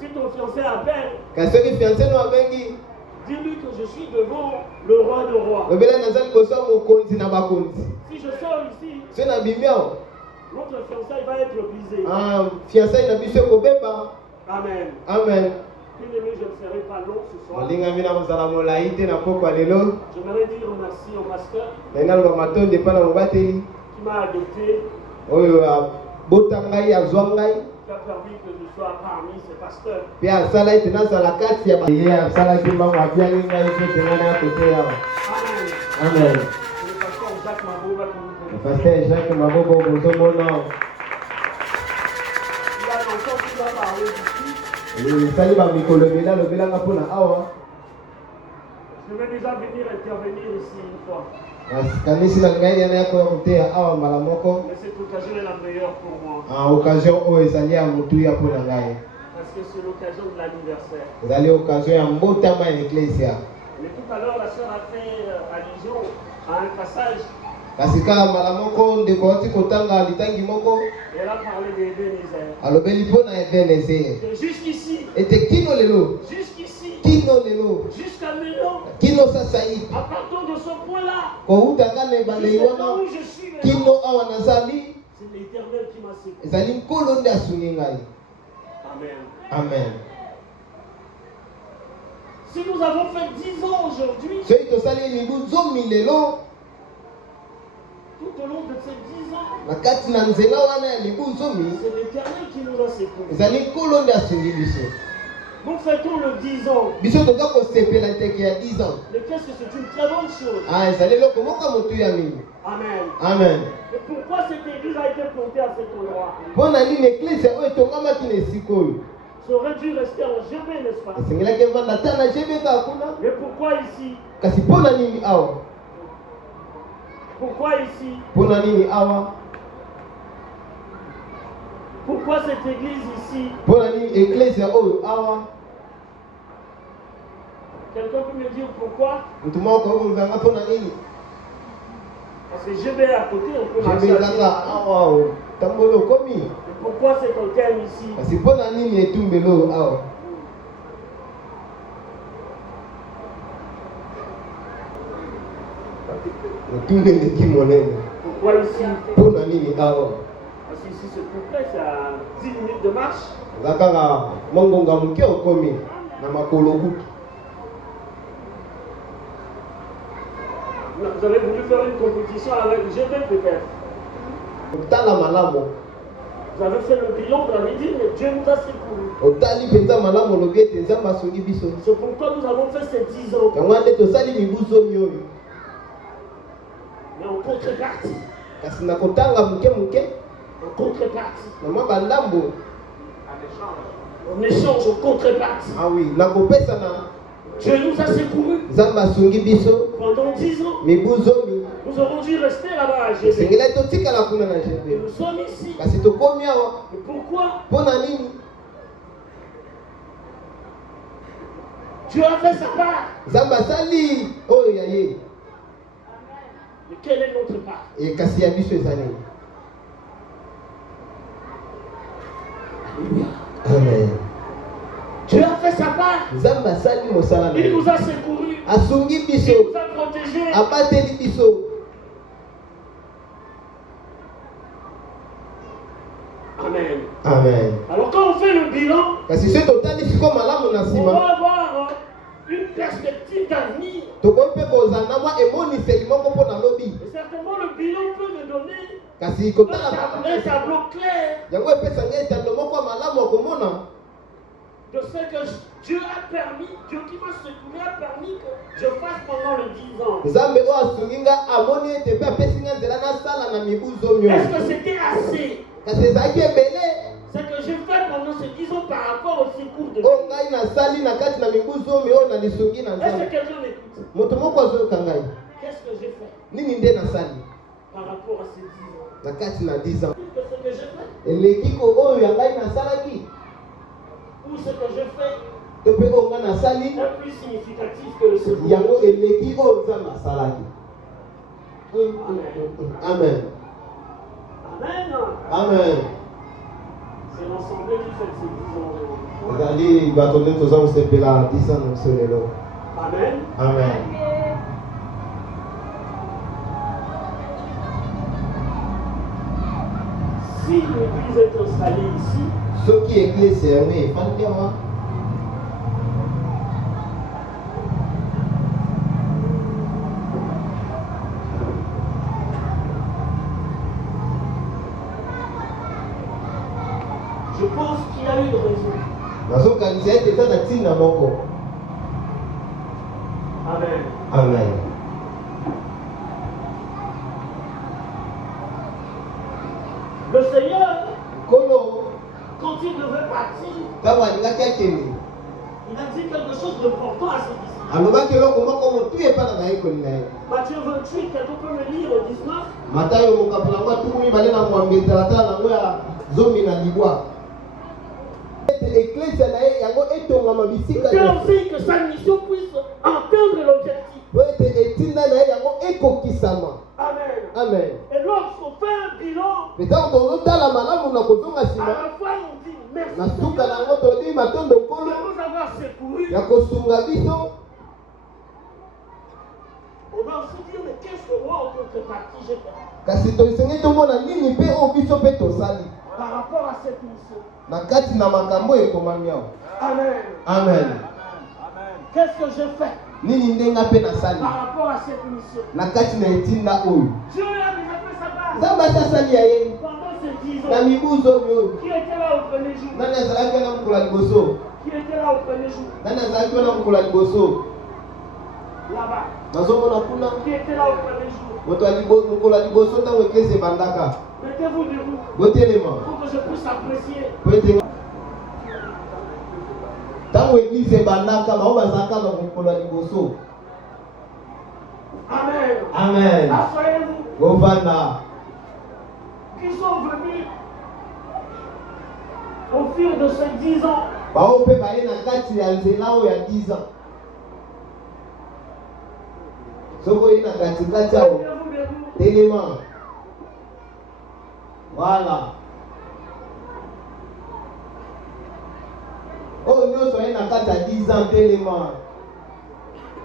Si ton fiancé appelle, dis-lui que je suis devant le roi de rois. Si je sors ici, notre fiançailles va être brisé. Amen. Amen. Bien-aimé, je ne serai pas long ce soir. J'aimerais dire merci au pasteur qui m'a adopté, qui a permis que je sois parmi ces pasteurs. Amen. Le pasteur Jacques Mabo va nous Pasteur Jacques Mabo, il y a longtemps qu'il a parlé d'ici. je vais déjà venir intervenir ici une fois. Mais cette occasion est la meilleure pour moi. Parce que c'est l'occasion de l'anniversaire. Mais tout à l'heure, la sœur a fait allusion à un passage. Et elle a parlé d'Ebenezer. Jusqu'ici. Jusqu'ici. Jusqu'à maintenant. À partir de ce point-là. Jusqu'à où je suis maintenant. C'est l'Éternel qui m'a sécurisé. Amen. Amen. Si nous avons fait 10 ans aujourd'hui, tout au long de ces 10 ans, c'est l'Éternel qui nous a sécurisés. Nous fêtons le 10 ans. Mais qu'est-ce que c'est une très bonne chose. Amen. Amen. Et pourquoi cette église a été plantée à cet endroit? Ça aurait dû rester en GB, n'est-ce pas? Mais pourquoi ici? Pourquoi ici? Pourquoi cette église ici? Quelqu'un peut me dire pourquoi? Parce que GB est à côté, on peut marcher. Et pourquoi cet hôtel ici? Pourquoi ici? Parce qu'ici c'est tout près, c'est à 10 minutes de marche. Vous avez voulu faire une compétition avec GB peut-être. Vous avez fait le bilan, vous avez dit, mais Dieu nous a secourus. C'est pourquoi nous avons fait ces 10 ans. Mais en contrepartie. En échange, en contrepartie. Ah oui, Dieu nous a secourus. Pendant 10 ans. Nous aurons dû rester là-bas à GB. Et nous sommes ici. Et pourquoi? Dieu a fait sa part. Mais quelle est notre part? Amen. Dieu a fait sa part. Il nous a secourus. Il nous a protégés. Amen. Amen. Alors quand on fait le bilan, on va avoir une perspective d'avenir. Et certainement le bilan peut me donner un tableau clair de ce que Dieu a permis, Dieu qui m'a secouru a permis que je fasse pendant les 10 ans. Est-ce que c'était assez? Ce que j'ai fait pendant ces 10 ans par rapport au secours de Dieu. Est-ce que quelqu'un m'écoute? Qu'est-ce que j'ai fait par rapport à ces 10 ans? Qu'est-ce que j'ai fait? Ou ce que je fais est plus significatif que le secours. Amen. Amen. Amen. C'est l'ensemble qui fait ces 10 ans. Amen. Amen. Si l'église est installée ici, ce qui est église, c'est oui, je pense qu'il y a une raison. Amen. Amen. Le Seigneur, quand il devait partir, il a dit quelque chose d'important à ses disciples. Matthieu 28, quelqu'un peut me lire au 19. Que aussi que sa mission puisse atteindre l'objectif. Amen. Amen. Et lorsqu'on fait un bilan, à la fois on dit merci Seigneur de nous avoir secourus. On va aussi dire mais qu'est-ce que moi en tant que partie j'ai fait par rapport à cette mission. Amen. Amen. Qu'est-ce que j'ai fait par rapport à cette mission? Dieu a déjà fait sa part pendant ces 10 ans. Qui était là au premier jour? Qui était là au premier jour? Là-bas. Qui était là au premier jour? Mettez-vous debout pour que je puisse apprécier. Amen. Amen. Asseyez-vous. Qui sont venus au fil de ces 10 ans. Voilà. Oh, nous sommes dans 4 à 10 ans tellement.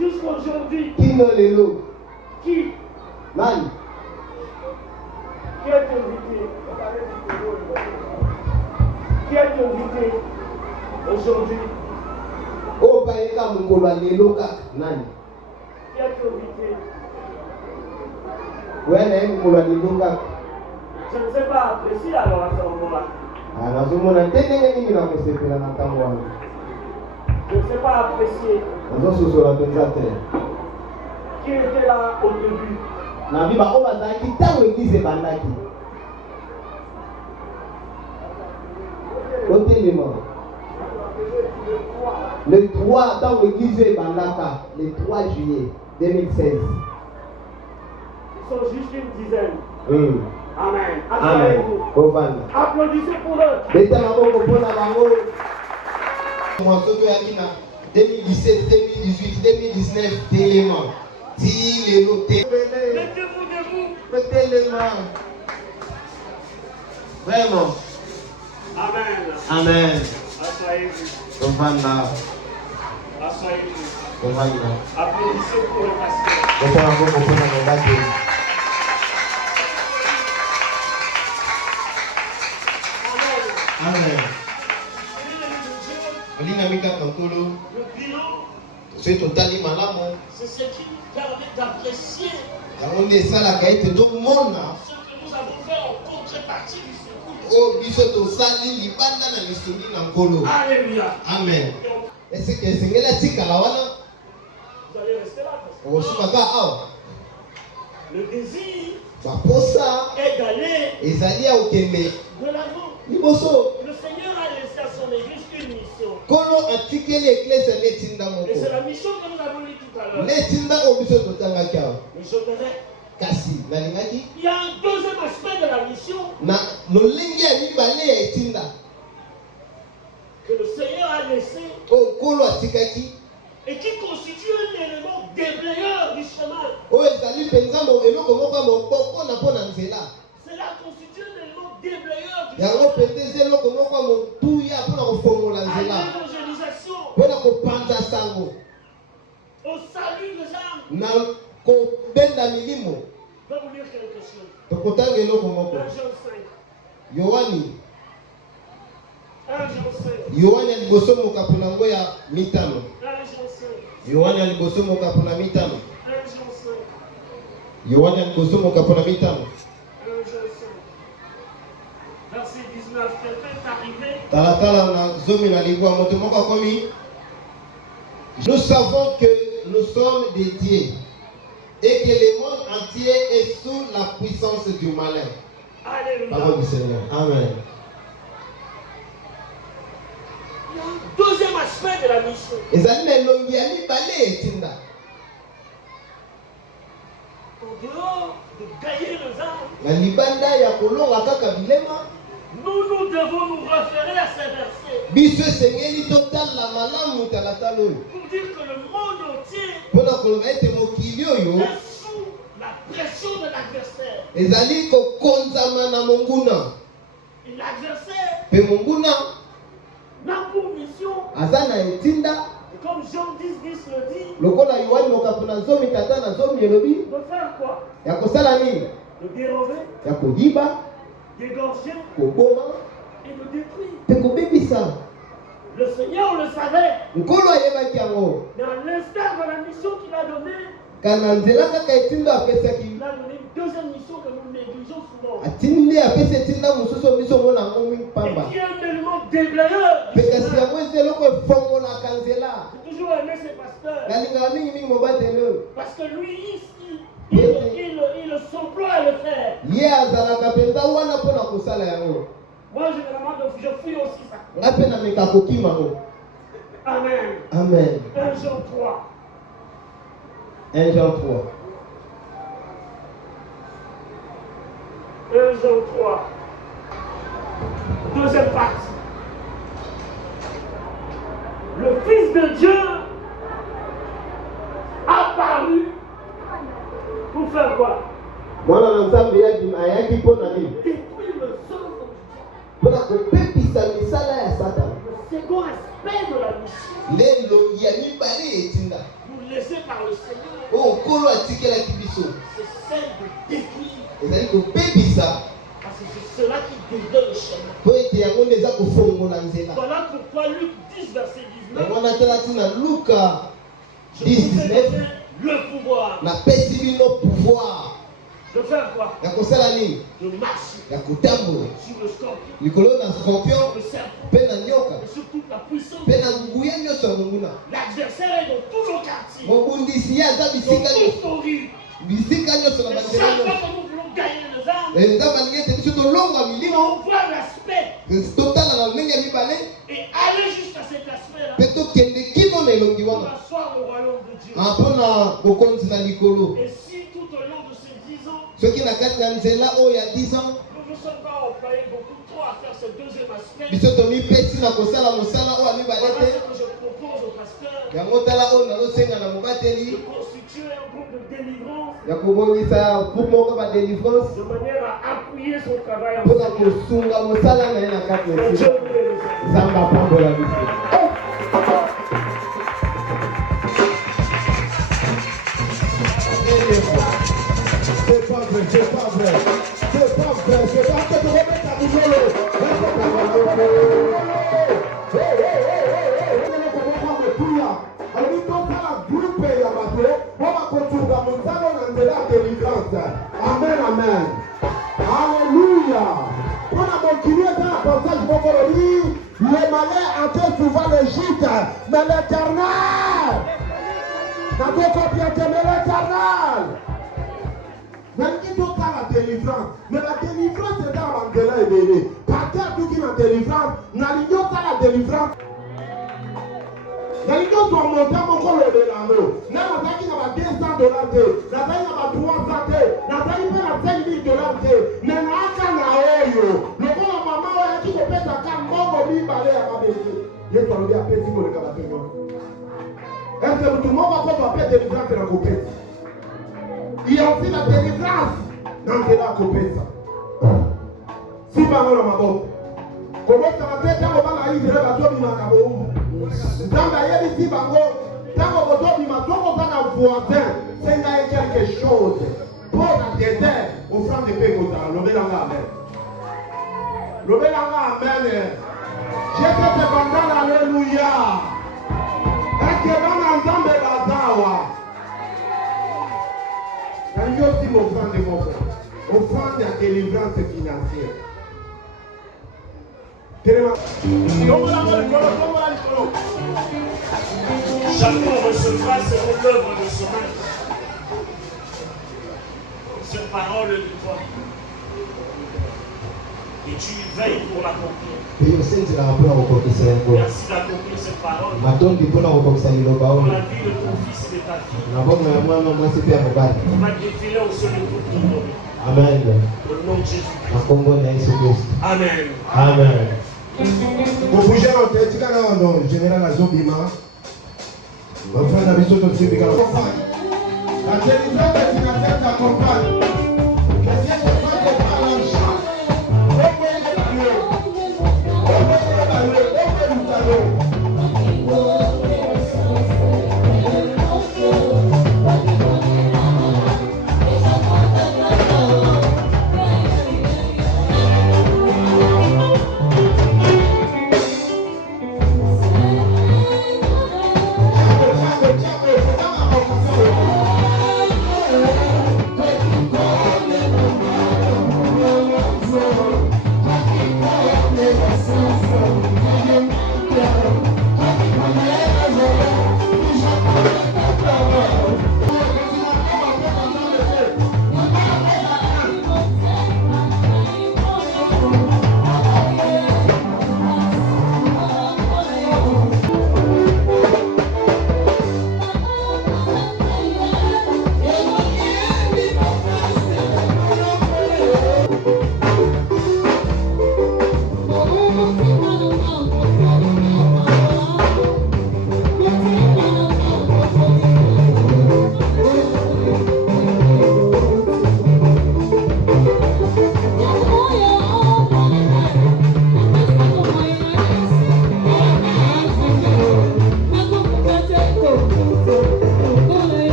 Jusqu'aujourd'hui. Qui nous les loue? Qui? Man. Qui est invité? Qui est invité aujourd'hui? Oh, pas les gars, mon colonie, les locaux. Nani? Qui est invité? Ouais, mais mon colonie, les locaux. Je ne sais pas apprécier alors à ce moment-là. Je ne sais pas apprécier. Qui était là au début? Le 3 dans l'église de Bandaka, le 3 juillet 2016. Ils sont juste une dizaine. Amen. Amen. Applaudissez pour eux. 2017, 2018, 2019, tellement. Mettez-vous debout. Mettez les mains. Vraiment. Amen. Amen. Asseyez-vous. Asseyez-vous. Applaudissez pour le pasteur. Amen. Le bilan, c'est totalement malade. c'est ce qui nous permet d'apprécier ce que nous avons fait en contrepartie du secours. Alléluia. Amen. Est-ce que c'est Vous allez rester là parce que le désir est d'aller de l'avant. Le Seigneur a laissé à son Église une mission. Et c'est la mission que nous avons lue tout à l'heure. Mais je dirais, il y a un deuxième aspect de la mission que le Seigneur a laissé et qui constitue un élément déblayeur du chemin. Cela constitue un élément déblayeur du chemin. Alléluia. au salut des âmes. Je vais vous lire quelque chose. 1 Jean 5. Yohani 1 Jean 5. Yohani aliboso mokapuna ngo ya mitano. 1 Jean 5. Yohani aliboso mokapuna mitano. 1 Jean 5. Yohani aliboso mokapuna mitano. 1 Jean 5. Verset 19. Quelqu'un est arrivé. Talatala na zomi na libwa moto moko akomi. Nous savons que nous sommes des dieux et que le monde entier est sous la puissance du malin. Alléluia. Parole du Seigneur. Amen. Il y a un deuxième aspect de la mission. En dehors de gagner les âmes, nous devons nous référer à ces versets pour dire que le monde entier est sous la pression de l'adversaire. Et l'adversaire n'a pour mission, comme Jean 10:10 le dit, de faire quoi? De dérober, d'égorger et de détruire. Le Seigneur le savait. Mais à l'instar de la mission qu'il a donnée, il a donné une deuxième mission que nous négligeons souvent. Et qui est un élément déblayeur. J'ai toujours aimé ces pasteurs. Parce que lui, il s'emploie à le faire. Moi, généralement, je fuis aussi ça. Amen. Amen. 1 Jean 3. 1 Jean 3. 1 Jean 3. Deuxième partie. Le Fils de Dieu apparu pour faire quoi? Détruire le second aspect de la mission, nous laissé par le Seigneur, c'est celle de détruire. Parce que c'est cela qui dévie le chemin. Voilà pourquoi Luc 10, verset 19, je vous ai donné le pouvoir de faire quoi? De marcher sur le scorpion, le serpent, et sur toute la puissance. L'adversaire est dans tous nos quartiers, dans tous nos rues. Mais chaque fois que nous voulons gagner les âmes, on voit l'aspect et aller jusqu'à cet aspect-là pour asseoir au royaume de Dieu. Et si tout au long de ces 10 ans, nous ne sommes pas employés beaucoup trop à faire ce deuxième aspect, voilà ce que je propose au pasteur de constituer un groupe de délivrance de manière à appuyer son travail en C'est pas vrai, c'est pas vrai. C'est pas vrai, c'est pas vrai. Amen, amen. Alléluia. On a continué dans la passage pour dire les malins entraient souvent l'Égypte, mais l'Éternel. Dans ton copier, mais l'Éternel. Même qui doit faire la délivrance. Mais la délivrance est dans l'angela et béni. Par terre, tout qui est la délivrance, n'a l'union pas la délivrance. N'a l'union doit monter mon corps de l'anneau. N'a pas qui n'a pas $200. N'a pas $300. N'a pas $5,000. N'a pas yo. Le bon maman qui peut faire sa carte, mon mobile balai à ma bébé. Il est tombé à petit pour le canapé. Est-ce que tout le monde va faire délivrance dans la copette? Il y a aussi la délivrance dans la copette. Si par exemple, comment ça va être quand on va la livrer à toi, il m'a Nzambe ayebisi bango tango bozobima tokoza na voisin senga ye quelque chose pour la désert offrande mpe ekozala lobelanga amen. Lobelanga amen. Jésus te bandana alléluia. Est-ce que bana nzambe bazawa nalingi aussi l'offrande moko offrande ya délivrance financière. Chacun recevra selon l'œuvre de son main. Cette parole de toi. Et tu veilles pour l'accomplir. Merci d'accomplir cette parole. Pour la vie de ton fils et de ta fille. On va défiler au sol de tout ton nom. Amen. Au nom de Jésus. Amen. Amen. Vous bougez en tête, tu as général Azobima. Enfin, la mission de Zébé, la campagne. La délivrance est une affaire de la campagne. Quelqu'un ne peut pas faire l'argent.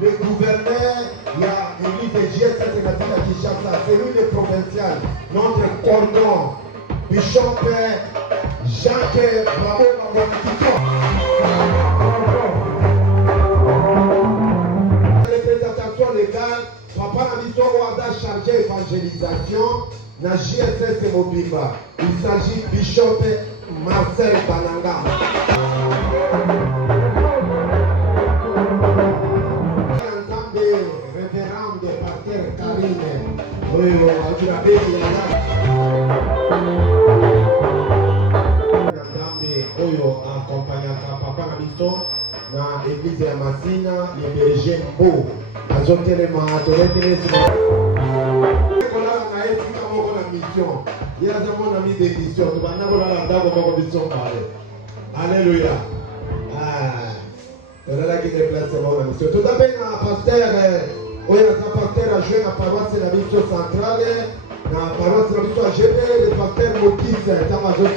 Le gouverneur, il y a l'église de GSS et la ville de Kinshasa, c'est lui le provincial, notre cordon, Bishop Jacques Bravo Mabonakito. Représentation légale, Papa Nabiso Ouada chargé évangélisation, na GSS et Mobimba. Il s'agit Bishop Marcel Bananga. Révérend de Parker Karine. Oui, Oyo accompagnaka Papa Nabiso na église ya Masina, le berger Mbo. Azotelema toletelesi. Kola na efika moko na mission. Il y a des amis d'édition. Alléluia. là qui déplace mon mission. Tout d'abord, un pasteur, on a un pasteur à jouer dans la paroisse de la mission centrale, dans la paroisse de la mission à GB, le pasteur Motis, dans ma zone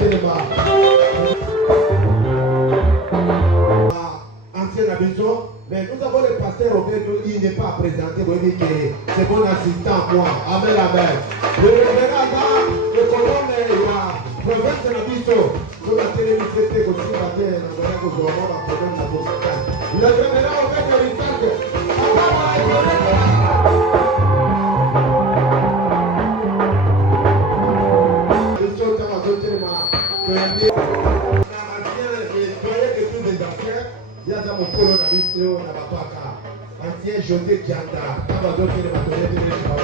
ancienne la maison. Mais nous avons le pasteur Robert, il n'est pas présenté, vous voyez que c'est mon assistant, moi. Amen, amen. Le révérend, le colonne, la province de la mission. Nous avons télévisé aussi, nous avons un problème de la postale. Le révérend Robert de l'Istanque. Il y a dans mon polo na vitro na bapaka. Ancien José Kianda. Taba dote le matone de l'État.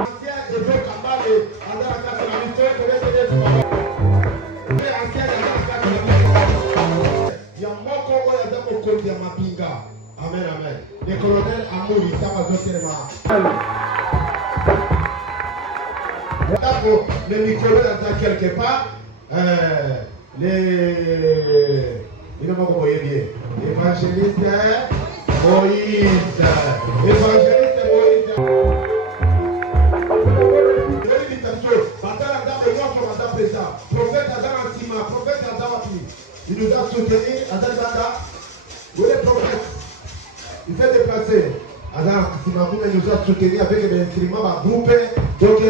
Ancien José Kambale. Andara kasa na vitro de l'État. Ancien andara kasa na vitro. Ya moko oya dans mon côté ya mapinga. Amen, amen. Le colonel Amouri. Taba dote le ma. D'abord, le Nicolas dans quelque part. Il ne m'a pas envoyé bien. Évangéliste Moïse. Évangéliste Moïse. Prophète Adam Antima, prophète Adam Antima. Il nous a soutenu. Adam Dada. Vous les prophètes. Il s'est déplacé. Adam Antima nous a soutenu avec des instruments groupés. Donc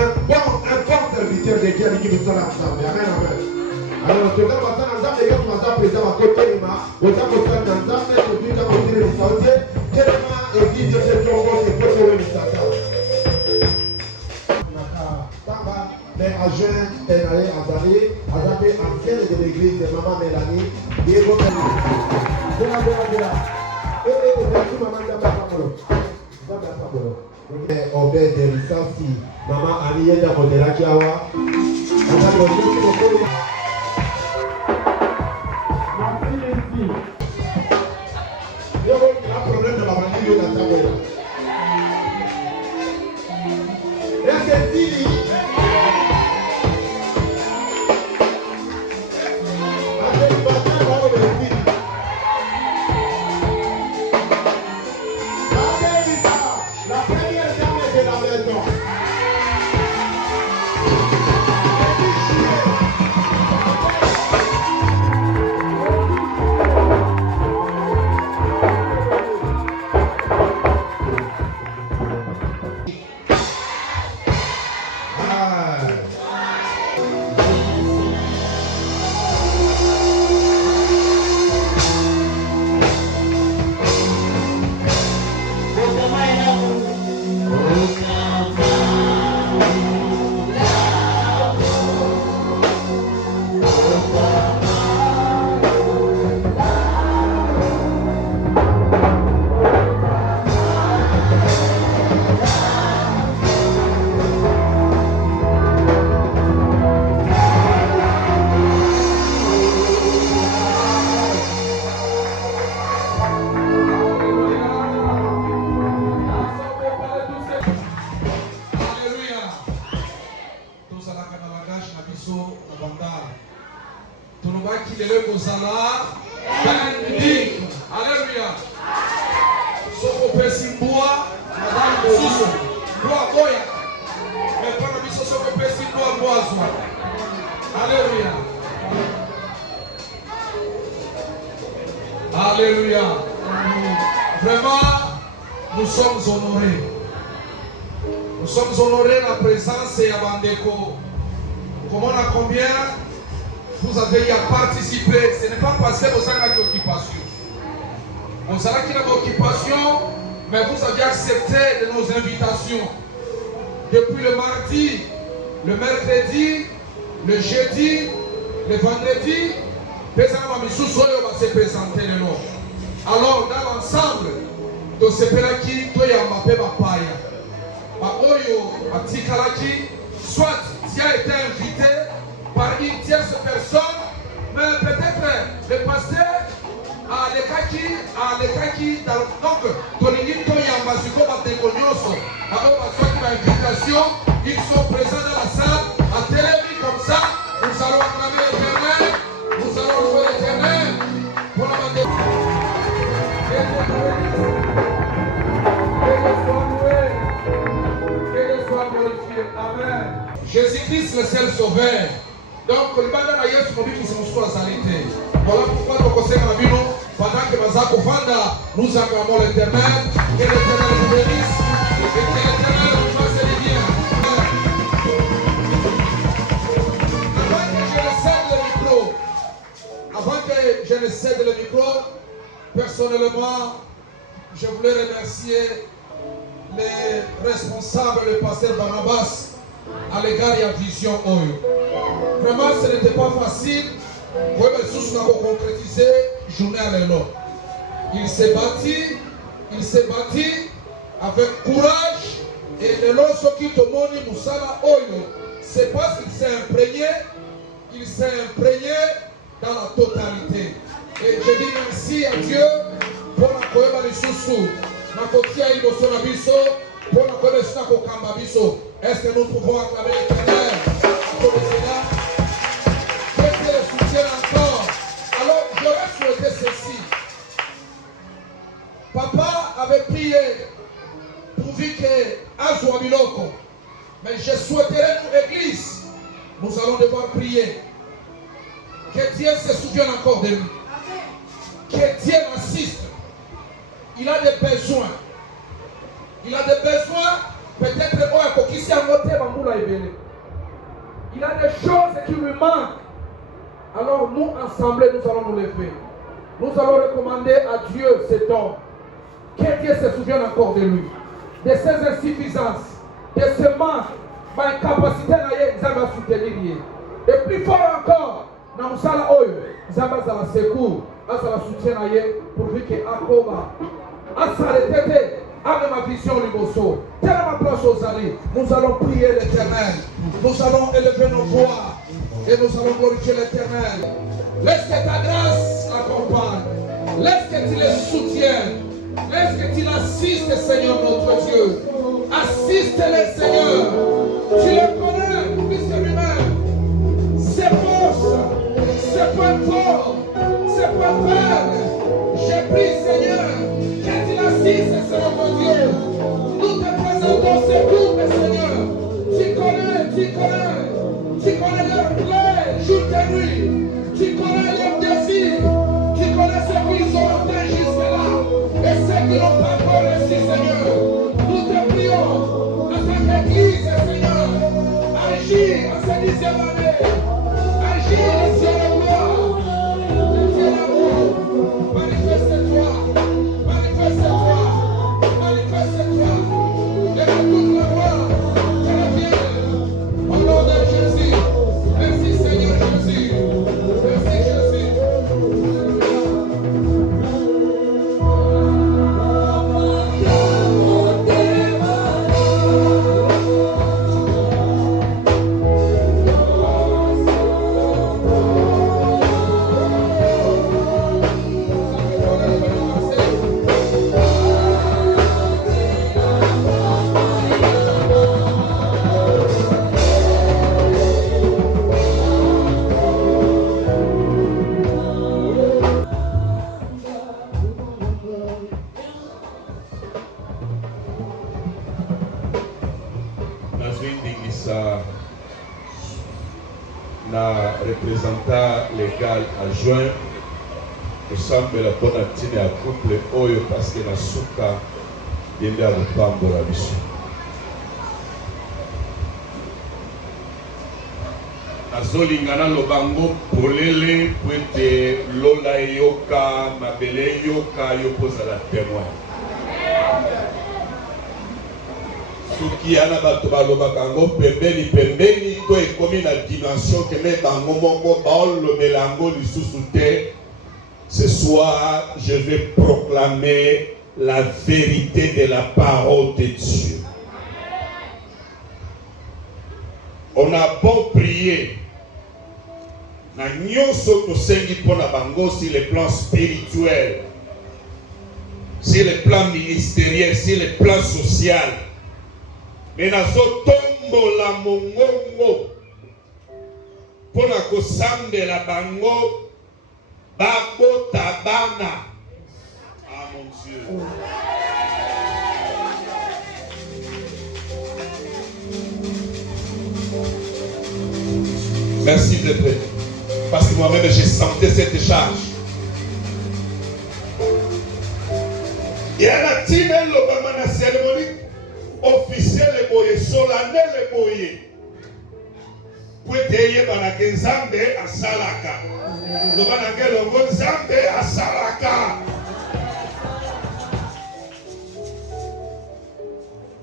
un bon serviteur de Dieu qui nous sera ensemble. Amen, amen. Alors, tu vas passer ensemble et quand tu vas présent à côté de moi, vous allez passer ensemble et tu vas passer les sauter. Tellement église de ce tombeau, c'est pour que vous sachiez. Mais à jeun, elle allait à Zari, ancienne de l'église de Maman Mélanie, et vous allez. Obed de Rissansi, Maman Annie de Modela Kiawa. Il y a un problème de la vanille dans ta boîte. Et c'est dit. La première dame de la maison. Alléluia. Vraiment, nous sommes honorés. Nous sommes honorés de la présence de Yabandeko. Comment on a combien vous avez à participer? Ce n'est pas parce que vous avez une occupation. Vous avez une occupation, mais vous avez accepté de nos invitations. Depuis le mardi, le mercredi, le jeudi, le vendredi, va se présenter le nom. Alors, dans l'ensemble, de ce pelaki, tu as mappé ma paille. Oyo, Atikalaki, soit tu as été invité par une tierce personne, mais peut-être le pasteur à l'écaki, donc, Tonini, Toya, Masuko, Batekonyoso, à invitation, ils sont présents dans la salle, à télévision comme ça, nous allons acclamer l'Éternel, nous allons louer l'Éternel. Jésus-Christ le seul sauveur. Donc, le banda na Yesu mobi qui se moussou à salité. Voilà pourquoi nous conseillons à Bino, pendant que Mazako Fanda, nous acclamons l'Éternel, que l'Éternel nous bénisse, et que l'Éternel nous fasse du bien. Avant que je ne cède le micro, personnellement, je voulais remercier les responsables, le pasteur Barnabas, à l'égard de la vision Oyo. Vraiment, ce n'était pas facile pour concrétiser journée à l'élo. Il s'est battu avec courage et l'élo ce qui te montre Moussala Oyo. C'est parce qu'il s'est imprégné dans la totalité. Et je dis merci à Dieu pour la cohésion de Soussou. Est-ce que nous pouvons acclamer l'Éternel pour cela? Que Dieu le soutienne encore. Alors, j'aurais souhaité ceci. Papa avait prié pourvu que Azwa Biloko. Mais je souhaiterais pour l'église, nous allons devoir prier. Que Dieu se souvienne encore de lui. Que Dieu l'assiste. Il a des besoins. Il a des besoins. Peut-être il a des choses qui lui manquent. Alors nous, ensemble, nous allons nous lever. Nous allons recommander à Dieu cet homme. Que Dieu se souvienne encore de lui. De ses insuffisances. De ses manques. Ma incapacité à soutenir. Et plus fort encore. Na musala oyo zamba za la secours asa la soutien na ye pourvu que akoba asa le tete avec ma vision liboso tellement place aux alliés. Nous allons prier l'Éternel, nous allons élever nos voix et nous allons glorifier l'Éternel. Laisse que ta grâce l'accompagne, laisse que tu les soutiennes, laisse que tu l'assistes, Seigneur notre Dieu. Assiste-les, Seigneur, tu les connais plus que lui-même. Ses forces, ses points forts, ses points faibles. Je prie, Seigneur, que tu l'assistes, Seigneur mon Dieu. Nous te présentons ces couples, Seigneur. Tu connais leurs plaies, jour et nuit. Tu connais leurs désirs. Tu connais ce qu'ils ont atteint jusque-là. Et ceux qui n'ont pas encore reçu, Seigneur. Nous te prions, en tant qu'Église, Seigneur, agis en cette 10e année. Agis, Dieu de gloire. Dieu d'amour. Manifeste-toi. Manifeste-toi. Manifeste-toi. Et que toute la gloire te revienne. Au nom de Jésus. Merci Seigneur Jésus. Merci Jésus. Na représentant légal adjoint osambela mpona ntina ya couple oyo parce que na suka ye nde akopambola biso. Nazolinga naloba ngo polele po ete lola eyoka mabele eyoka yo kozala témoin. Soki ana bato balobaka ngo pembeni pembeni to ekomi na dimension ke me bango moko baolobela yango lisusu te. Ce soir, je vais proclamer la vérité de la parole de Dieu. On a beau prier, na nyonso tosengi mpona bango sur le plan spirituel, sur le plan ministériel, sur le plan social. Mais nazotombola mongongo mpona kosambela bango babota bana. Ah mon Dieu. Merci de prêter. Parce que moi-même, j'ai senti cette charge. Il y a la tine, la cérémonie officielle, solennelle, pour être dans Nzambe à Salaka. Le banangelo Nzambe à Salaka.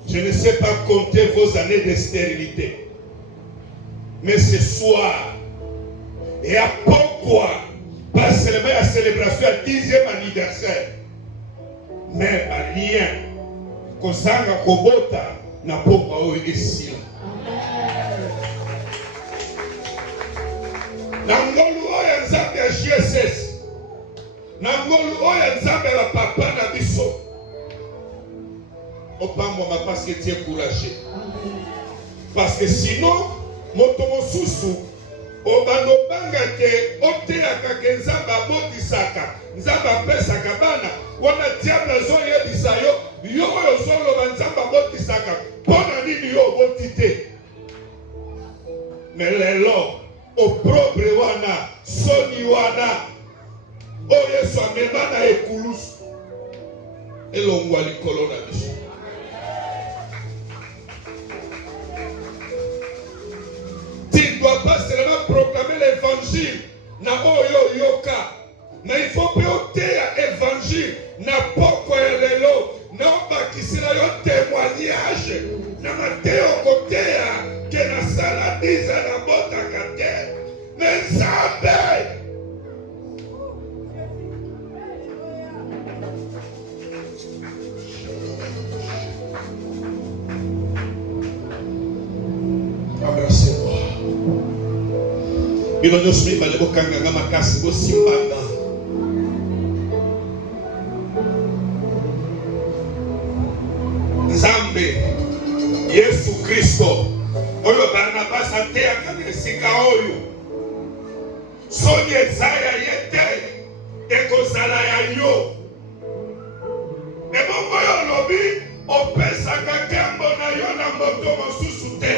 Je ne sais pas compter vos années de stérilité. Mais ce soir, et à pourquoi pas seulement la célébration du 10e anniversaire, mais à rien, Kosanga Kobota n'a pas eu ici. Nangolu oya Nzambe ya GSS, Nangolu oya Nzambe ya papa na biso. Opambo ma parce que tu es courageux. Parce que sinon, motomosusu, obando banga ke oteaka ke Nzambe abotisaka, Nzambe apesaka bana, wana diable zo yebisa yo, yo oyo zoloba Nzambe abotisaka, pona nini yo obotite. Mais lelo, opprobre wana, soni wana, oyo Yesu amema na ekulusu, elongwa likolo na biso. Tu ne dois pas seulement proclamer l'évangile na oyo yoka, mais il faut péoter l'évangile na poko elelo, na bakisila yo témoignage na mateo kotea ke na saladiza na bota kate, mais Nzambe embrassez-moi. Il va nous suivre le bokanga makasi bo simbanga. Nzambe Yesu Kristo oyo Barnabas ateaka esika oyo soni ezaya yete ekozala ya yo ebongo oyo olobi opesaka kembo na yo na moto mosusu te.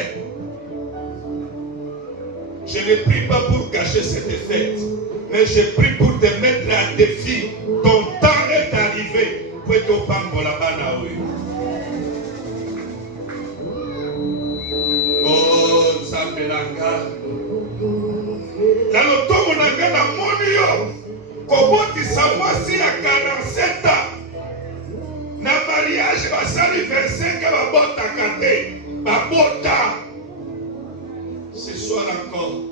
Je ne prie pas pour cacher cette fête, mais je prie pour te mettre à défi. Ton temps est arrivé pour te pambo la bana. Oh, Zambelanga. La lotomo nanga na moni yo. Koboti sa mwasi ya 47 ans. Na mariage basali 25 ans babota kate. Babota. Ce soir encore,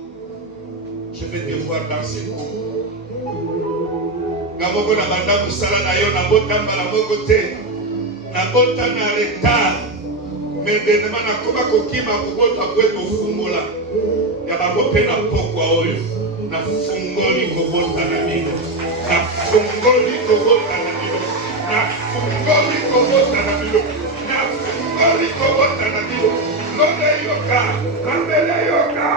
je vais te voir dans ce coup. Gamoko na banda musala na yo na botamba la mokote. Na bota na retard. Mais denema na koba kokima kubota kwetu fungola. Ya babo pe na pokwa oyo. Na fungoli kobota na mino. Na fungoli kobota na mino. Na fungoli kobota na mino. Na fungoli kobota na mino. Lode yoka. Kambele yoka.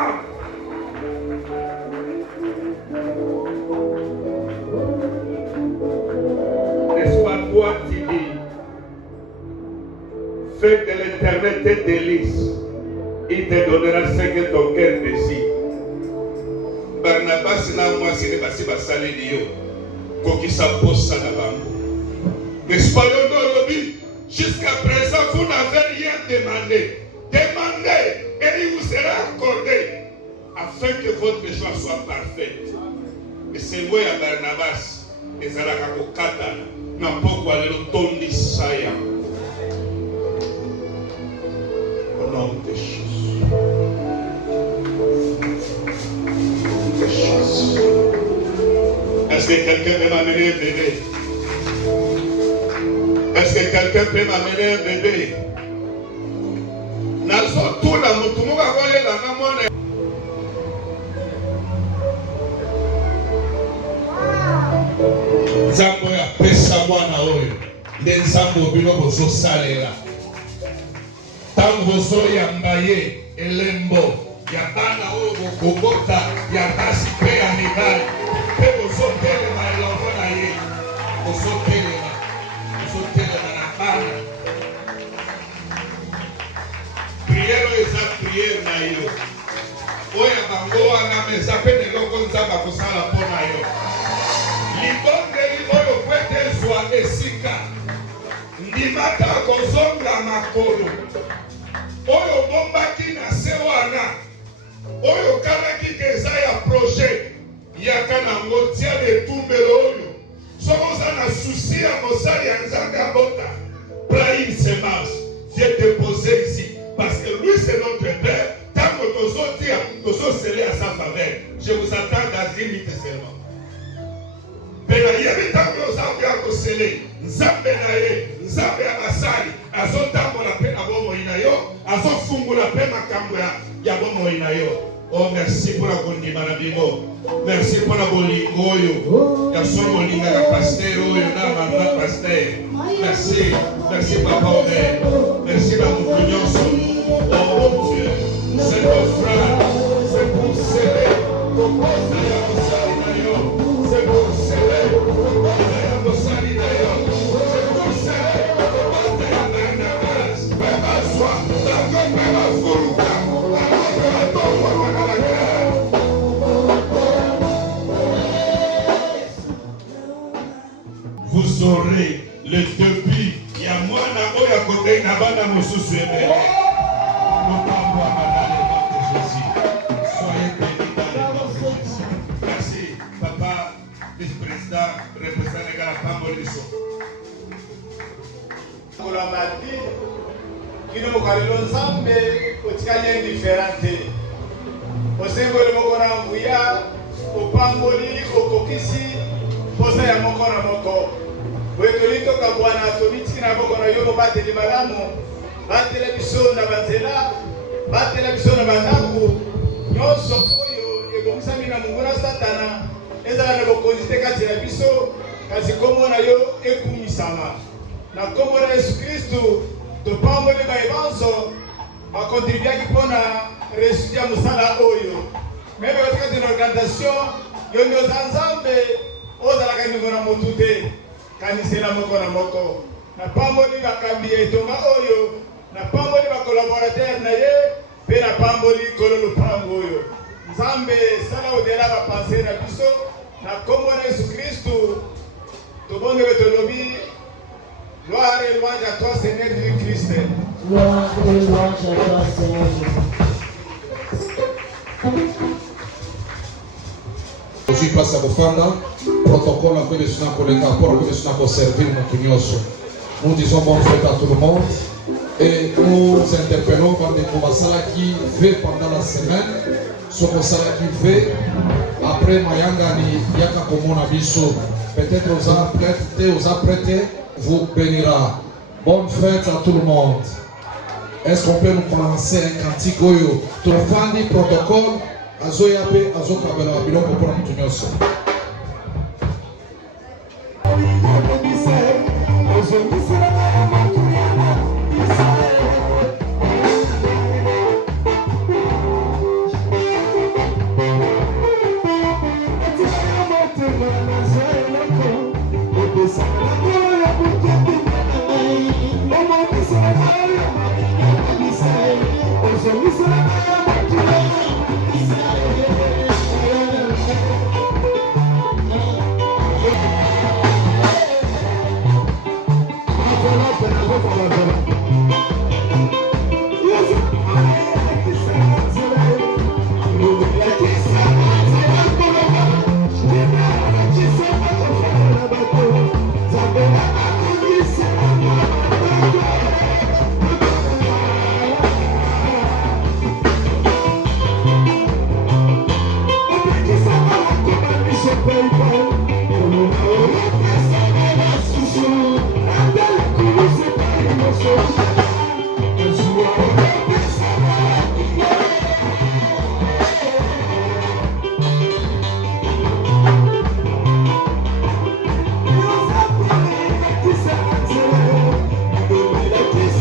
N'est-ce pas toi, Tibi? Fais de l'Éternel tes délices. Il te donnera ce que ton cœur désire. Barnabas na moi c'est basi basali dio. Kokisa posa na bango. N'est-ce pas lobby? Jusqu'à présent vous n'avez rien demandé. Demandez et il vous sera accordé afin que votre joie soit parfaite. Et c'est moi à Barnabas et Zalaka Kokata n'a pas quoi le tondi saya. Au nom de Jésus. Est-ce que quelqu'un peut m'amener un bébé? Est-ce que quelqu'un peut m'amener un bébé? Nazo tout la mutumuka kole la namone. Nzambo ya pesa mwana oyo. Nde nzambo bino bozo salela. Tango bozo yambaye elembo. Ya bana oyo bokobota. Ya basi pe ya mibali. Pe bozo telema elongo na ye. Bozo telema. Bozo telema na bana. Prière eza prière na yo. Oya bango wana eza pe eloko nzambe akosala mpo na yo. Libondeli oyo po ete ezwa esika ndimata kozonga makolo oyo bombaki na se wana oyo kanaki ke eza ya projet yaka nango tia letumbelo oyo soki oza na susi ya mosali ya nzambe abota prends une semence viens déposer ici parce que lui c'est notre père tant que tozosele à sa faveur je vous attends dans 10 minutes seulement pena yebi ntango ozakuya kosele nzambe na ye nzambe ya basali azotambola mpe na bomoi na yo azofungula mpe makambo ya bomoi na yo. Oh merci pour la kondima na bimo, merci pour la bolingo oyo ya solo bolinga ya pasteur oyo na mama pasteur. Merci papa Omer, merci na mutu nyonso. Oh mon Dieu, c'est mon frère, c'est pour serrer na ya mosali na yo, c'est pour serrer na ya mosali na yo, c'est pour serrer na ya nananas. Beba swa, tango beba furuka. Vous aurez le début. Il y a moi na côté na bana mosusu ebele. Soyez bénis dans le nom de Jésus. Merci, papa, vice-président, représentant de la Pamboliso. Kolamati, kino mokalilo nzambe otikali indifférente. Osengole mokona mbuya, opamboli, okokisi, posa ya moko na moko. Wetolito kabwana tobitiki na moko na yo bateli malamu, batela biso na banzela, batela biso na bandaku, nyonso oyo ekomisami na munguna satana, ezala na bokonzi te kati na biso, kasi kombo na yo ekumisama. Na kombo na Yesu Kristu, topamboli baebanzo, bakontribuaki mpona resuti ya musala oyo. Meme katikati na organisation, yo ndoza nzambe, ozalaka ndingo na motu te, kanisela moko na moko. Na pamboli bakambi etonga oyo, na pamboli bakolaborateur na ye, pe na pamboli kolo lupango oyo. Nzambe sala odela bapense na biso, na kombo na Yesu Kristu, tobonge betolobi, gloire et louange à toi Seigneur Jésus-Christ. Gloire et louange à toi Seigneur Jésus. Aujourd'hui place à Bofanda, protocole en que nous avons rapport que nous avons servi notre nyonso. Nous disons bonne fête à tout le monde et nous interpellons par des Komasala qui fait pendant la semaine, ce Komasala qui fait après Mayanga ni Yaka Komona Biso, peut-être aux apprêtés, vous bénira. Bonne fête à tout le monde. Est-ce qu'on peut nous prononcer un cantique oyo? Tout le monde protocole. Azoyabe, azokabela biloko mpona mutu nyonso. Thank you.